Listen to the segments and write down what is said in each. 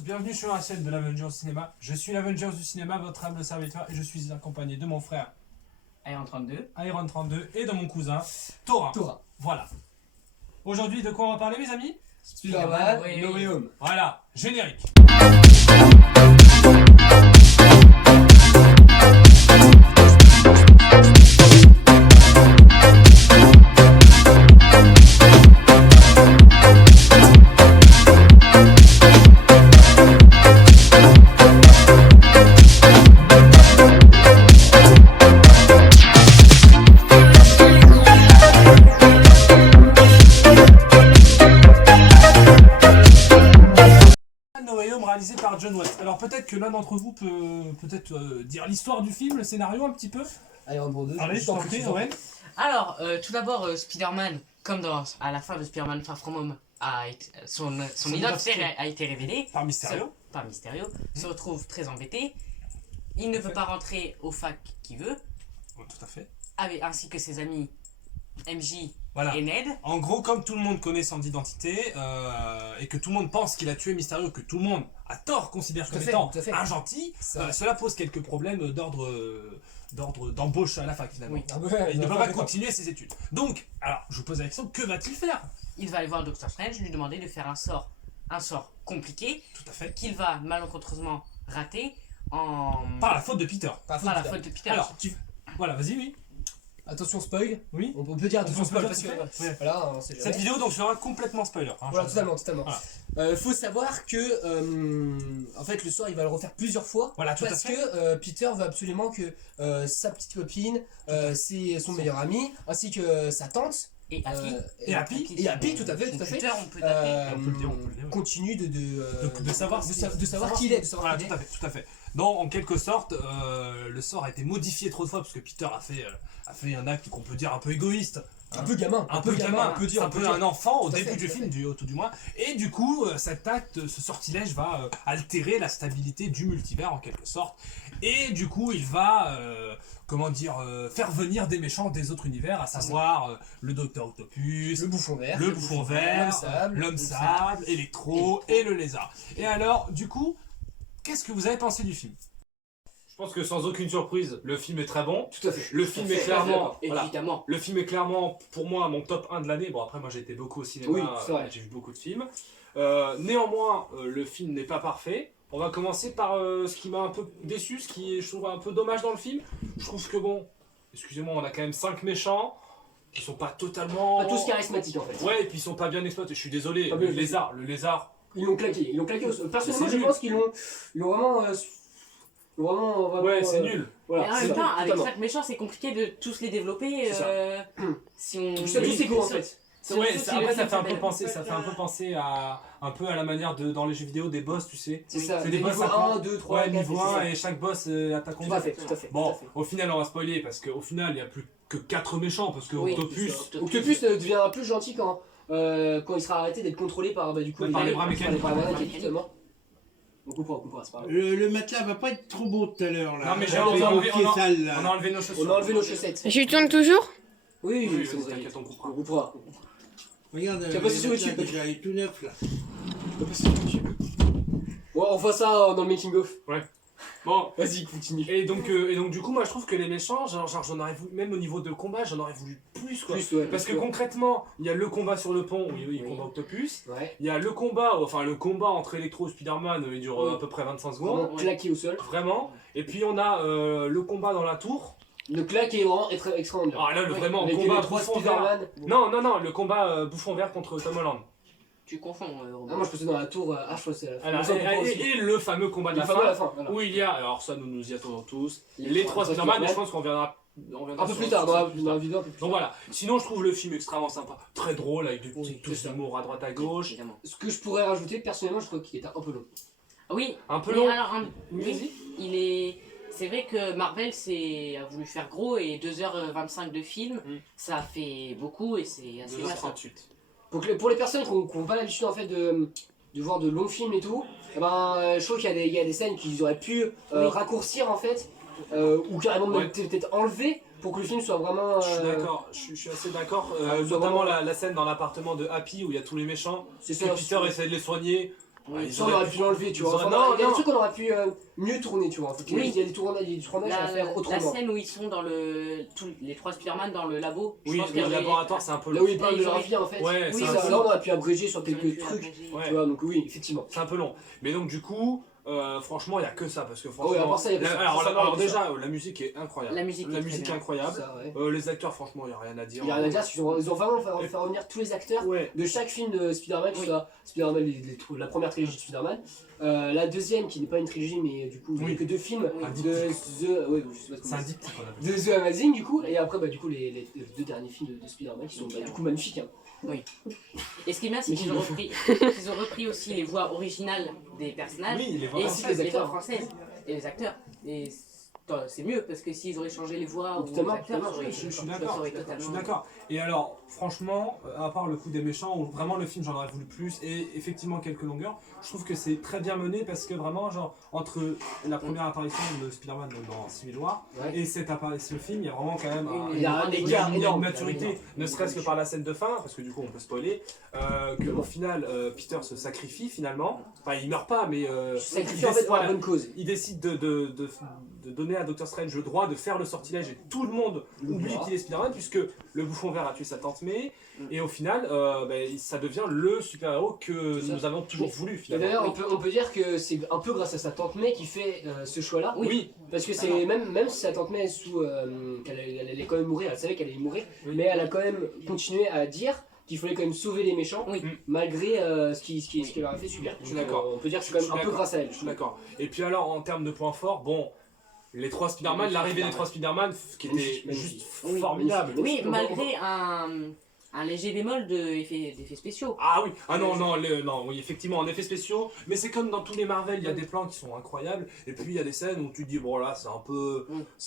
tous, bienvenue sur la chaîne de l'Avengers du cinéma. Je suis l'Avengers du cinéma, votre humble serviteur, et je suis accompagné de mon frère Iron32 et de mon cousin Tora. Voilà. Aujourd'hui, de quoi on va parler, mes amis? Spider-Man, No Way Home. Voilà, générique. No Way Home réalisé par John West. Alors peut-être que l'un d'entre vous peut dire l'histoire du film, le scénario un petit peu. Iron Man 2. Allez, je t'en prie, Owen. Alors, tout d'abord, Spider-Man, comme à la fin de Spider-Man Far From Home, son identité a été révélée. Par Mysterio. Par Mysterio, se retrouve très embêté. Il ne peut pas rentrer au fac qu'il veut, Ouais, tout à fait. ainsi que ses amis MJ Voilà. et Ned. En gros, comme tout le monde connaît son identité et que tout le monde pense qu'il a tué Mysterio, que tout le monde a tort considère Tout à comme fait, étant tout à fait. un gentil, Ça- cela pose quelques problèmes d'embauche à la fac finalement. Oui. Ah ouais, Il ne peut d'accord, pas continuer ses études. Donc, alors, je vous pose la question, que va-t-il faire? Il va aller voir Doctor Strange, lui demander de faire un sort compliqué Tout à fait. qu'il va malencontreusement rater Par la faute de Peter. par la faute de Peter. Alors, voilà, vas-y, oui. Attention spoil. Oui. On peut dire attention On peut spoil dire parce tout que à fait. Ouais. voilà, on sait jamais. Cette vidéo donc sera complètement spoiler. Hein, Voilà, je- totalement. Voilà. Faut savoir que en fait le sort il va le refaire plusieurs fois Voilà, tout à parce fait. que Peter veut absolument que sa petite copine, c'est son meilleur ami, ainsi que sa tante Et Happy. Et Happy. Et Happy, tout à fait, Son tout à fait. tuteur, on peut taper. On peut le dire, oui. continue De savoir de savoir qui il est, de savoir Voilà, qui il tout est. à fait, tout à fait. Donc, en quelque sorte, le sort a été modifié trop de fois parce que Peter a fait un acte qu'on peut dire un peu égoïste. Un peu gamin, Un peu gamin, on peut dire, un peu un enfant au Tout à début fait, du tout à film, tout du moins. Et du coup, cet acte, ce sortilège va altérer la stabilité du multivers en quelque sorte. Et du coup, il va, faire venir des méchants des autres univers, à savoir le Docteur Octopus, Le bouffon vert, le bouffon vert, l'homme sable, Electro et le lézard. Et alors, du coup, qu'est-ce que vous avez pensé du film? Je pense que sans aucune surprise, le film est très bon. Tout à fait. Le film est clairement, voilà, Évidemment. le film est clairement pour moi mon top 1 de l'année. Bon après moi j'ai été beaucoup au cinéma, Oui, c'est vrai. j'ai vu beaucoup de films. Néanmoins le film n'est pas parfait. On va commencer par ce qui m'a un peu déçu, ce qui est je trouve un peu dommage dans le film. Je trouve que bon, excusez-moi, on a quand même 5 méchants qui sont pas totalement... Pas tous charismatiques en fait. Ouais, et puis ils sont pas bien exploités, je suis désolé. Pas Le bien lézard, Ils l'ont claqué au sol. Personnellement, C'est je nul. pense qu'ils l'ont vraiment. Vraiment. ouais c'est nul. Voilà, Mais en c'est même temps, nul, avec totalement. chaque méchant, c'est compliqué de tous les développer. C'est ça. Si on. C'est tous égaux en fait. Ouais, Surtout si après le ça film fait un peu s'appelle- penser, ça fait un peu penser à un peu à la manière de dans les jeux vidéo des boss, tu sais. C'est ça. C'est des boss niveaux à 1, 2, 3, Ouais, 4, niveau 1 et et chaque boss attaque en tout à fait, tout à fait. Bon, tout à fait. au final on va spoiler parce qu'au final il n'y a plus que 4 méchants parce que Oui, Octopus, Octopus devient plus gentil quand il sera arrêté d'être contrôlé par du coup Par les bras par mécaniques. justement. On coupera, c'est pas grave. Le matelas va pas être trop beau tout à l'heure là. Non, mais j'ai Avec enlevé- vos pieds on a- sales, là. on a enlevé nos chaussures. On a enlevé nos chaussettes. Je tourne toujours? Oui, Oui, c'est vas-y, bon, t'inquiète, on coupera. on coupera. Regarde, Tu as passé le sur matelas, YouTube. déjà, il est tout neuf là. Bon, on voit ça dans le making of. Bon, Vas-y, continue. et donc du coup moi je trouve que les méchants, genre j'en aurais voulu, même au niveau de combat, j'en aurais voulu plus quoi. Plus, ouais. Parce que concrètement, il y a le combat sur le pont où il combat Octopus. Ouais. Il y a le combat entre Electro et Spider-Man, il dure Oui. à peu près 25 secondes. Vraiment claqué au sol. Vraiment. Et puis on a le combat dans la tour. Le claque est vraiment extraordinaire. Ah là, Oui. vraiment, Avec combat les 3 bouffon vert. Spider-Man. Non, le combat bouffon vert contre Tom Holland. Tu confonds, Ah, moi je pensais dans la tour H, c'est à la fin. Alors, Ça, on comprend aussi. et le fameux combat de Le la fameux à la fin, fin, voilà. où il y a, alors ça nous y attendons tous, Les les trois 3 Spider-Man, mais je Spider-Man. pense qu'on reviendra Un peu sur- plus tard, sur ça dans plus la tard. vidéo un peu plus Donc tard. voilà, sinon je trouve le film extrêmement sympa, très drôle, avec des Oui, petits c'est ça. humours à droite à gauche. évidemment. Ce que je pourrais rajouter, personnellement, je trouve qu'il était un peu long. Oui, Un peu mais long. alors, Oui, oui, vas-y. il est. C'est vrai que Marvel a voulu faire gros et 2h25 de film, ça fait beaucoup et c'est assez massif. 2h38. Pour les personnes qui n'ont pas l'habitude en fait de voir de longs films et tout, eh ben, je trouve qu'il y a des scènes qu'ils auraient pu Oui. raccourcir en fait, ou carrément même Ouais. peut-être enlever pour que le film soit vraiment. Je suis d'accord, je suis assez d'accord, Ah, notamment vraiment- la scène dans l'appartement de Happy où il y a tous les méchants, C'est que ça. Peter essaie de les soigner. Ouais, ils Ça, on aurait pu l'enlever, tu vois. auraient- Enfin, non, il y a non. des trucs qu'on aurait pu mieux tourner, tu vois. En fait. Oui. Il y a des tournages à faire La autrement. scène où ils sont dans les 3 Spider-Man dans le labo. je Oui, pense le qu'il y aurait- laboratoire, c'est un peu Là long. où ils parlent de ils leur auraient- vie, en fait. Ouais, Oui, c'est Ça, un là, peu on aurait pu abréger sur ils auraient quelques pu trucs. abréger. Ouais. Tu vois, donc oui, effectivement. C'est un peu long. Mais donc du coup, franchement, il n'y a que ça. Parce que Ah franchement, oui, à part ça, il y a que ça. alors, Ça, ça va, alors il y a que déjà, la musique est incroyable. La musique est très est bien. incroyable. Ça, ouais. Les acteurs, franchement, il n'y a rien à dire. Il y a rien à dire, ils ont vraiment fait revenir tous les acteurs Ouais. de chaque film de Spider-Man, que ce soit Spider-Man, la première trilogie de Spider-Man, la deuxième qui n'est pas une trilogie mais du coup il n'y Oui. a que 2 films Oui. Un de diptyque. ouais, je sais pas C'est comment un on dit. diptyque qu'on appelle. De The Amazing du coup, et après bah, du coup les 2 derniers films de Spider-Man qui sont bah, du coup magnifiques. Hein. Et ce qui est bien, c'est Mais qu'ils qui ont, le repris aussi les voix originales des personnages Oui, les et voix aussi les les acteurs. voix françaises et les acteurs. Et c'est mieux parce que s'ils auraient changé les voix ou les Totalement, acteurs, totalement, ça Je suis aurait d'accord. totalement- Je suis d'accord. Et alors, franchement, à part le coup des méchants, où vraiment le film j'en aurais voulu plus, et effectivement quelques longueurs, je trouve que c'est très bien mené parce que vraiment, genre, entre la première apparition de Spider-Man dans Civil War Ouais. et cette apparition de film, il y a vraiment quand même Il y a un il y a écart une énorme. maturité, ne serait-ce que par la scène de fin, parce que du coup on peut spoiler, que au final Peter se sacrifie finalement, enfin il meurt pas mais Sacrifié en fait pour la voilà, bonne cause. il décide de donner à Doctor Strange le droit de faire le sortilège et tout le monde oublie qu'il est Spider-Man puisque le bouffon vert a tué sa tante May et au final ça devient le super-héros que C'est ça. nous avons toujours Mais- voulu Et finalement. d'ailleurs on peut dire que c'est un peu grâce à sa tante May qui fait ce choix là. Oui, Parce que c'est même si sa tante May elle allait quand même mourir, elle savait qu'elle allait mourir, Oui. mais elle a quand même continué à dire qu'il fallait quand même sauver les méchants, Oui. malgré ce qu'elle aurait fait super. Je suis d'accord. On peut dire que c'est quand même Je suis un peu d'accord. grâce à elle. je suis d'accord. Et puis alors en termes de points forts, bon, les 3 Spider-Man, l'arrivée des 3 Spider-Man qui était Magnifique. juste Oui, formidable. magnifique. Oui, malgré un léger bémol d'effets spéciaux. Ah oui, ah non, non, non, oui, effectivement, en effets spéciaux, mais c'est comme dans tous les Marvel, il y a des plans qui sont incroyables, et puis il y a des scènes où tu te dis, bon là, c'est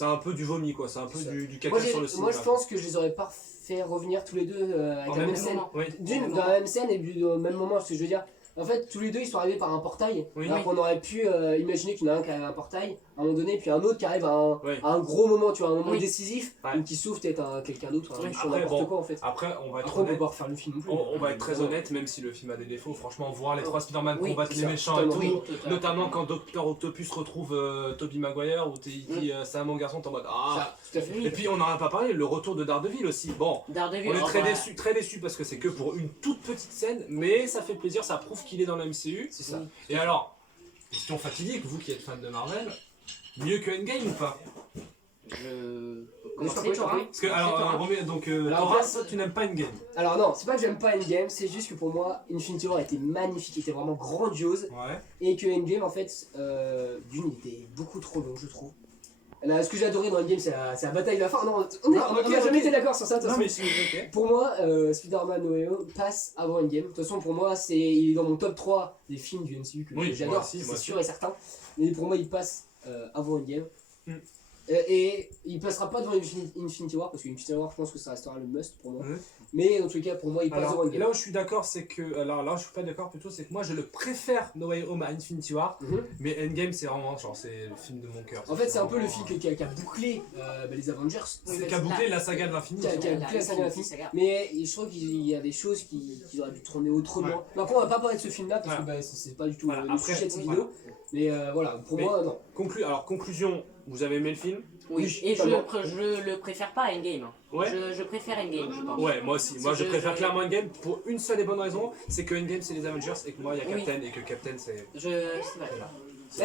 un peu du vomi, quoi, c'est un peu C'est ça. du caca Moi, sur le cinéma. moi je pense que je les aurais pas fait revenir tous les deux avec En la même même scène. moment. Oui. D'une, dans la même scène et puis au même moment, parce que je veux dire, en fait, tous les deux ils sont arrivés par un portail, Oui. alors Oui. qu'on aurait pu imaginer qu'il y en a un qui arrive à un portail à un moment donné, puis un autre qui arrive Oui. à un gros moment, tu vois, un moment Oui. décisif, Ouais. ou qui souffre peut-être à quelqu'un d'autre, Oui. sur Après, n'importe bon, quoi en fait. Après, on va être Après, on peut honnête. pas refaire le film non plus. On va être très honnête, même si le film a des défauts, franchement, voir les 3 Spider-Man Oui, combattre c'est les ça, méchants et totalement. tout, Oui, totalement. notamment quand Docteur Octopus retrouve Tobey Maguire, où il dit c'est un mon garçon, t'es en mode ah. Ça, tout à fait. Et puis on n'en a pas parlé, le retour de Daredevil aussi. Bon, Daredevil, on est oh, bah, très déçus parce que c'est que pour une toute petite scène, mais ça fait plaisir, ça prouve qu'il est dans le MCU. C'est ça. Et alors, question fatidique, vous qui êtes fan de Marvel, mieux que Endgame ou pas? Je. Oui, je t'en prie, je t'en prie. Parce que, alors, Romain, donc, Alors, Thomas, moi, toi, tu n'aimes pas Endgame. Alors non, c'est pas que j'aime pas Endgame, c'est juste que pour moi, Infinity War était magnifique, était vraiment grandiose, Ouais. et que Endgame en fait, d'une, il était beaucoup trop long, je trouve. Là, ce que j'ai adoré dans Endgame, c'est la bataille de la fin. Non, on Ah, n'a ok, jamais ok. été d'accord sur ça, de toute Non, façon. mais si, ok. Pour moi, Spider-Man No Way Home passe avant Endgame. De toute façon, pour moi, il est dans mon top 3 des films du MCU que Oui, moi j'adore, aussi, moi c'est aussi. sûr et certain. Mais pour moi, il passe avant Endgame. Mm. Et il passera pas devant Infinity War, parce que Infinity War, je pense que ça restera le must pour moi. Ouais. Mais dans tous les cas, pour moi, il passe Alors, devant Endgame. là où je suis d'accord, c'est que. Alors là, je suis pas d'accord plutôt, c'est que moi je le préfère No Way Home à Infinity War, Mhm. mais Endgame c'est vraiment genre, c'est le film de mon cœur. En fait, c'est un peu le vraiment, film qui a bouclé les Avengers. C'est qui a bouclé la saga de l'infini. Qui a bouclé la saga de la saga. Mais je trouve qu'il y a des choses qu'ils auraient dû tourner autrement. Ouais. Mais après, on va pas parler de ce film-là parce Voilà. que c'est pas du tout Voilà, le après, sujet de cette voilà. vidéo. Mais voilà, pour Mais- moi, non. Alors, conclusion, vous avez aimé le film? Oui, Oui, et je totalement. le préfère pas à Endgame. Ouais. Je préfère Endgame, je pense. Ouais, moi aussi. Moi je Je- préfère je- clairement Endgame pour une seule et bonne raison, c'est que Endgame c'est les Avengers et que moi il y a Oui. Captain et que Captain c'est. C'est vrai.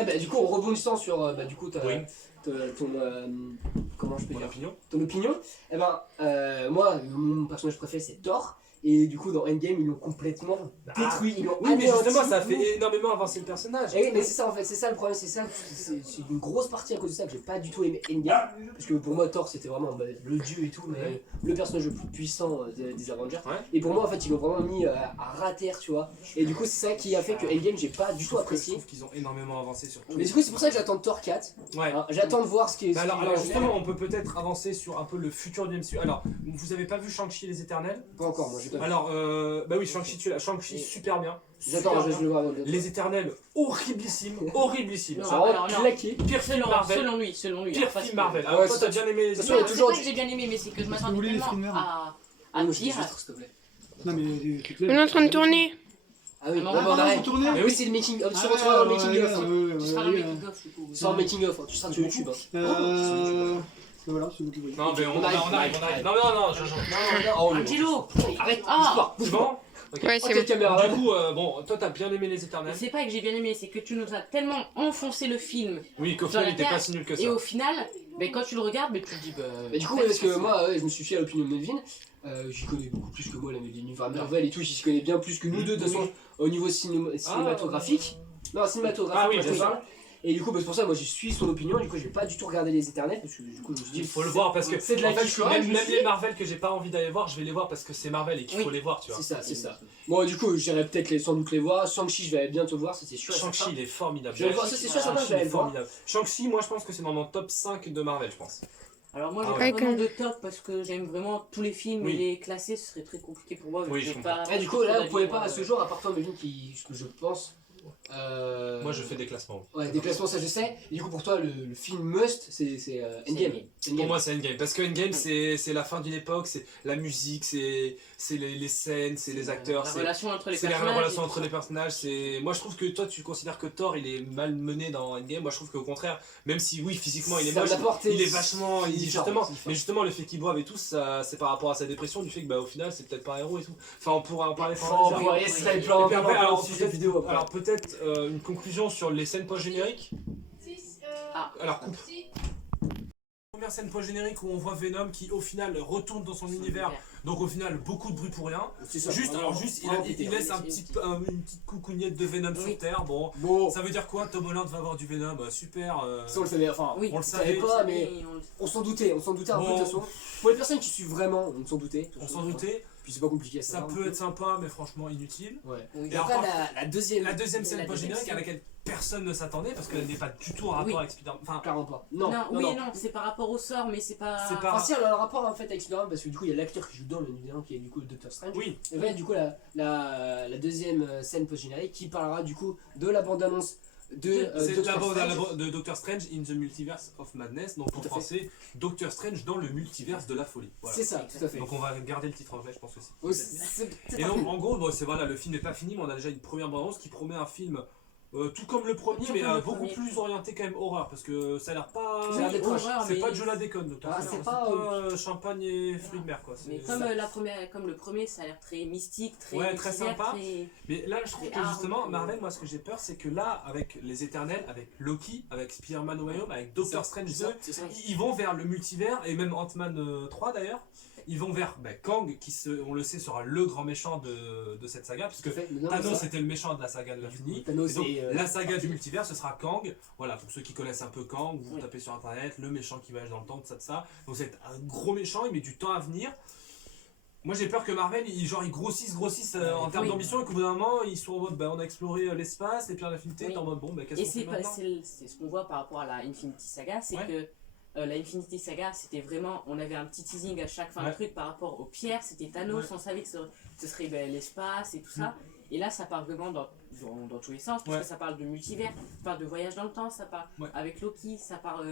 Eh ben, du coup, en rebondissant sur du coup, Oui. ton comment je peux Mon dire, opinion. ton opinion, eh ben, moi, mon personnage préféré c'est Thor. Et du coup, dans Endgame, ils l'ont complètement détruit. Ils l'ont Oui, mais anéanti. justement, ça a fait énormément avancer le personnage. Et oui, mais c'est ça en fait, c'est ça le problème, c'est une grosse partie à cause de ça que j'ai pas du tout aimé Endgame. Parce que pour moi, Thor c'était vraiment le dieu et tout, mais Ouais. le personnage le plus puissant des Avengers. Ouais. Et pour moi, en fait, ils l'ont vraiment mis à ras terre, tu vois. Et du coup, c'est ça qui a fait que Endgame, j'ai pas du tout Je apprécié. trouve qu'ils ont énormément avancé sur tout. Mais du coup, c'est pour ça que j'attends Thor 4. Ouais. Hein, j'attends de voir ce qui est. Bah ce qui alors va justement, on peut peut-être avancer sur un peu le futur du MCU. Alors, vous avez pas vu Shang-Chi et les Éternels? Pas encore, moi j'ai pas vu. Alors, bah oui, Shang-Chi, Shang-Chi super bien. J'attends, Super je bien. vais le voir. Les Éternels, horriblissime, horriblissime. Non, Ça va alors, non. claquer. Pire film Selon, Marvel. selon lui. Pire alors, parce film que- Marvel. Ah Alors ouais, toi, c'est- t'as bien aimé les de toute façon, Non, il y a c'est toujours pas du- que j'ai bien aimé, mais c'est que je m'attendais voulez les tellement fruits de mer à Ah, moi, je pire. vais juste, s'il te plaît. Non, mais s'il te On plaît. est en train de tourner. Ah oui, Ah, non, mais on pardon, arrête. vous tournez Ah oui, c'est le making of. Tu Ah, retrouveras dans le ouais, making ouais, of. ouais, Tu ouais, seras dans ouais, le making-of du coup. Tu seras en making of, tu seras sur YouTube. Voilà, c'est vous qui voyez. Non, mais On arrive, on arrive. Non, Oh, mais- Angelo Arrête, Ah. bouge pas, bouge c'est pas. bon. Ok. Ouais, Oh, c'est quelle bon. caméra. Du coup, bon, toi t'as bien aimé les Mais Éternels. c'est pas que j'ai bien aimé, c'est que tu nous as tellement enfoncé le film. Oui, qu'au Dans final la il était terre. pas si nul que ça. Et au final, ben, quand tu le regardes, ben, tu te dis. Mais du coup, parce que moi, je me suis fié à l'opinion de Melvin. J'y connais beaucoup plus que moi, l'univers Marvel et tout. J'y connais bien plus que nous deux, de toute façon, au niveau cinématographique. Non, cinématographique, Ah oui, moi, je bien te sûr. parle. Et du coup, bah, c'est pour ça, moi, je suis son opinion. Du coup, je vais pas du tout regarder les Éternels. Parce que du coup, je me suis dit, Il faut le voir parce que c'est de la en fait, culture. même les Marvel que j'ai pas envie d'aller voir, je vais les voir parce que c'est Marvel et qu'il Oui. faut les voir, tu vois. C'est ça, c'est ça. Bon, du coup, j'irai peut-être sans doute les voir. Shang-Chi, je vais bientôt le voir, ça c'est sûr. et Shang-Chi certain. il est formidable. Je vais le voir, ça c'est sûr, et certain, Shang-Chi je vais il est le voir. formidable. Shang-Chi, moi je pense que c'est dans mon top 5 de Marvel, je pense. Alors moi, Ah j'ai ouais. pas vraiment de top parce que j'aime vraiment tous les films Oui. et les classer, ce serait très compliqué pour moi. Oui, je je vais pas. Ah, du coup, là, vous pouvez pas à ce jour, à part toi, Melvin, qui, je pense. Moi je fais des classements. Ouais, des classements, ça je sais. Et du coup, pour toi, le film must, c'est Endgame. C'est Pour moi c'est Endgame parce que Endgame c'est la fin d'une époque, c'est la musique, c'est les scènes, c'est les acteurs, La c'est relation entre les c'est la personnages. relation et entre tout les ça. personnages. C'est moi je trouve que toi tu considères que Thor il est mal mené dans Endgame. Moi je trouve qu'au contraire, même si oui physiquement il est Ça moche, l'apporte, il est vachement, c'est il- différent, justement, c'est différent. mais justement le fait qu'il boive et tout, ça c'est par rapport à sa dépression, du fait que bah au final c'est peut-être pas un héros et tout. Enfin on pourra en parler pendant Oh, des on heures. va essayer de Et puis après, plein alors, de sujets vidéo après. Alors peut-être une conclusion sur les scènes post-génériques. Ah. Alors coupe. Première scène post-générique où on voit Venom qui au final retourne dans son univers. Donc au final beaucoup de bruit pour rien. C'est ça. Juste, Vraiment, alors juste vraiment il pété. laisse une petite coucougnette de Venom Oui. sur Terre. Bon, Bon, ça veut dire quoi? Tom Holland va avoir du Venom, super. ça on le savait, enfin, Oui, on le savait savait. pas, mais on- on s'en doutait un peu de Bon. toute façon. Pour les personnes qui suivent vraiment, on s'en doutait. On s'en doutait. Puis c'est pas compliqué à Ça savoir. peut être sympa, mais franchement inutile. Ouais. Oui. Et alors, après, la deuxième. La deuxième La scène deuxième post-générique à scène. laquelle personne ne s'attendait parce qu'elle n'est pas du tout en rapport Oui. avec Spider-Man. Enfin, Clairement pas. Non, Non, oui et non, c'est par rapport au sort, mais c'est pas. C'est pas- Enfin, si, elle a un rapport en fait avec Spider-Man parce que du coup, il y a l'acteur qui joue dans le numéro qui est du coup le Doctor Strange. oui. Et voilà, du coup, la deuxième scène post-générique qui parlera du coup de la bande-annonce de C'est Doctor la bande Strange. de Doctor Strange in the Multiverse of Madness, donc en Tout à fait. français Doctor Strange dans le multiverse de la folie. Voilà. C'est ça, tout à fait. Donc on va garder le titre anglais, je pense aussi. Oh, c'est Et pas donc cool. en gros, bon, c'est voilà, le film n'est pas fini, mais on a déjà une première bande-annonce qui promet un film tout comme le premier, Tout mais comme le beaucoup premier. plus orienté quand même horreur, parce que ça a l'air pas. Ça a l'air d'être horreur, C'est mais- pas de la déconne, Doctor Ah, Strange, c'est pas, champagne et fruits de mer quoi. Mais C'est- comme ça. la première, comme le premier, ça a l'air très mystique, très. Ouais, très multivers, sympa. très- Mais là, je trouve C'est que hard. justement, Marvel, moi, ce que j'ai peur, c'est que là, avec les Éternels, avec Loki, avec Spider-Man No Way Home, avec Doctor Strange 2, C'est ça. ils vont vers le multivers, et même Ant-Man 3 d'ailleurs, ils vont vers Kang, qui, on le sait, sera le grand méchant de cette saga, parce que Tout à fait. Mais non, Thanos ça- c'était le méchant de la saga de l'infini. Thanos Et donc, et, la saga du multivers, ce sera Kang. Voilà, pour ceux qui connaissent un peu Kang, vous Oui. tapez sur internet, le méchant qui voyage dans le temps, tout ça, tout ça. Donc c'est un gros méchant, il met du temps à venir. Moi j'ai peur que Marvel, ils grossissent en termes Oui. d'ambition et qu'au bout d'un moment, ils sont en mode, on a exploré l'espace, les pierres d'infinité, Oui. t'es en mode, bon, qu'est-ce Et qu'on c'est fait pas- maintenant c'est ce qu'on voit par rapport à la Infinity Saga, c'est Ouais. que la Infinity Saga, c'était vraiment, on avait un petit teasing à chaque fin Ouais. de truc par rapport aux pierres, c'était Thanos, Ouais. on savait que ce serait l'espace et tout ça. Et là, ça part vraiment dans tous les sens, parce Ouais. que ça parle de multivers, ça parle de voyage dans le temps, ça part Ouais. avec Loki, ça part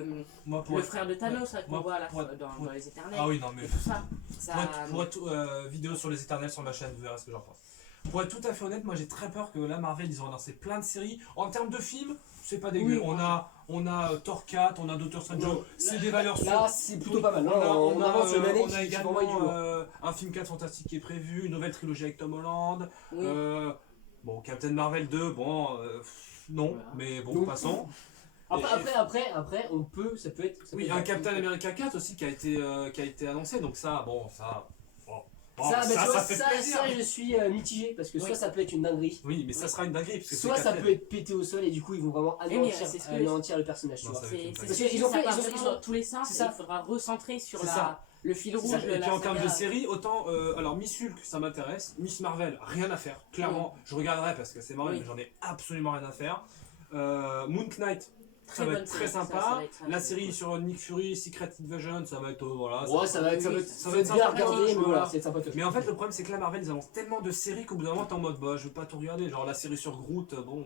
Moi, le frère de Thanos qu'on Moi, voit à la pour fin, être- dans les Éternels, Ah oui, non, mais et tout ça. ça pour être, vidéo sur les Éternels sur ma chaîne, vous verrez ce que j'en pense. Pour être tout à fait honnête, moi j'ai très peur que là Marvel ils ont lancé plein de séries. En termes de films, c'est pas dégueu. Oui. On a Thor 4, on a Doctor Strange, Non, c'est des valeurs sûres. Là, c'est plutôt pas mal. On a, On avance sur une année on a qui également vraiment est du lourd. un film 4 fantastique qui est prévu, une nouvelle trilogie avec Tom Holland. Oui. Bon, Captain Marvel 2, bon, non, Voilà. mais bon, Non. passons. Après, on peut, ça peut être. ça peut Oui, être un Captain America 4 aussi qui a été annoncé, donc ça, bon, ça. Bon, Ça, bah, tu vois, fait ça, plaisir. je suis mitigé parce que Oui. soit ça peut être une dinguerie, Oui, mais ça sera une dinguerie. Parce que soit c'est ça Captain. peut être pété au sol et du coup ils vont vraiment mais anéantir, c'est ce que- anéantir le personnage. Tu Non, vois. ça- C'est Parce parce qu'ils qu'ils ont ont fait- part ils ont- vraiment ils ont- dans tous les sens, c'est et ça. il faudra recentrer sur C'est ça. le fil C'est rouge ça. de Et la puis en termes de saga. série, autant alors Miss Hulk ça m'intéresse, Miss Marvel rien à faire, clairement je regarderai parce que c'est Marvel Oui. mais j'en ai absolument rien à faire. Moon Knight ça Très va bonne être très série, ça sympa. va être ça, La c'est série cool. sur Nick Fury, Secret Invasion ça va être voilà. Ouais, ça va être, Oui, ça va être, ça ça va va être être bien sympathique, regardé, mais voilà. voilà, c'est sympathique. Mais en fait le problème c'est que là Marvel ils annoncent tellement de séries qu'au bout d'un moment t'es en mode bah je veux pas tout regarder, genre la série sur Groot bon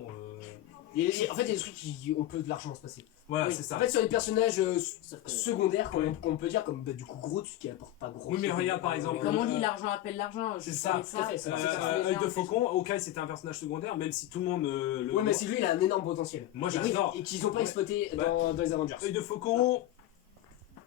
En fait, il y a des trucs qui on peut de l'argent se passer. Voilà, Oui. c'est ça. En fait, sur les personnages Sauf que- secondaires, Oui. qu'on peut dire, comme du coup Groot, qui apporte pas grand Oui, mais regarde, par exemple, Mais comme on dit, l'argent appelle l'argent. c'est je ça. trouvais Tout à fait, c'est Œil de Faucon, Hawkeye c'était un personnage secondaire, même si tout le monde le. Oui, mais c'est lui, il a un énorme potentiel. Moi, Et j'adore. Et qu'ils ont pas Ouais. exploité Bah, dans les Avengers. Œil de Faucon,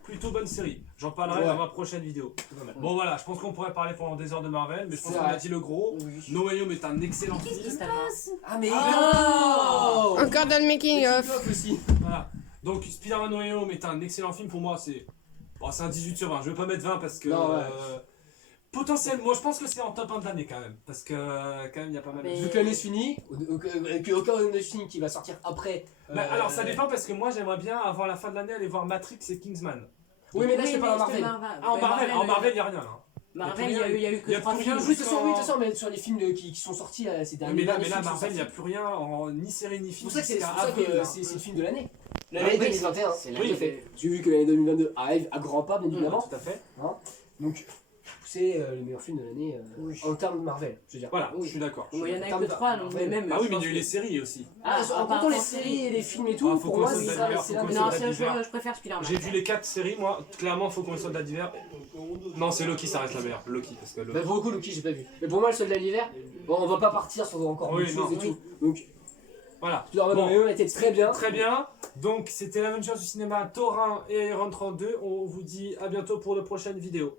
plutôt bonne série. J'en parlerai Ouais. dans ma prochaine vidéo. C'est pas mal. Bon, voilà, je pense qu'on pourrait parler pendant des heures de Marvel, mais je pense C'est qu'on a vrai. dit le gros. Oui. No Way Home est un excellent Qu'est-ce film. qui se passe? Ah, mais Oh Encore dans le making of. aussi. Voilà. Donc Spider-Man No Way Home est un excellent film pour moi, c'est un 18 sur 20. Je vais pas mettre 20 parce que Non, ouais. potentiellement, moi je pense que c'est en top 1 de l'année quand même parce que quand même il y a pas mal de Mais- Vu que l'année se finit, qu'aucun année se finit qui va sortir après. Bah, alors ça dépend parce que moi j'aimerais bien avant la fin de l'année aller voir Matrix et Kingsman. Oui, mais là, je Oui, te parle en mais Marvel. Ah, en Marvel, il y a rien. Hein. Marvel, il y a eu Il y a que 3 plus films. rien. Oui, de toute façon, oui, de toute façon, mais sur les films qui sont sortis ces Oui, derniers mais là films qui sont Marvel, il n'y a sortis. plus rien ni série ni C'est film. pour ça que c'est jusqu'à pour ça avril, que là. c'est le film de l'année. Oui, L'année oui, 2021. c'est Tout l'année à fait. J'ai vu que l'année 2022 arrive à grands pas, bien Ouais, évidemment. tout à fait. Donc, c'est le meilleur film de l'année Oui. en termes de Marvel, je veux dire. Voilà, Oui. je suis d'accord. Bon, il y en a Termes eu que de- 3, donc mais même. Ah oui, je mais il pense y a eu que- les séries aussi. Ah, en comptant les séries et les films et tout, Ah, faut pour qu'on moi, se c'est donne ça. d'hiver, c'est faut qu'on l'un se des- Non, donne d'hiver. je préfère Spider-Man. J'ai vu les 4 séries, moi, clairement, faut qu'on soit soldat d'hiver. Non, c'est Loki, ça reste la meilleure. Loki, parce que Bah, Loki. pour le coup, Loki, j'ai pas vu. Mais pour moi, le soldat d'hiver, bon, on va pas partir sur encore Oui, d'autres choses et non. tout. Donc, Voilà. Spider-Man Bon. No Way Home était très bien. Très bien. Donc, c'était l'Avengers du cinéma, Taurin et Iron 32. On vous dit à bientôt pour de prochaines vidéos.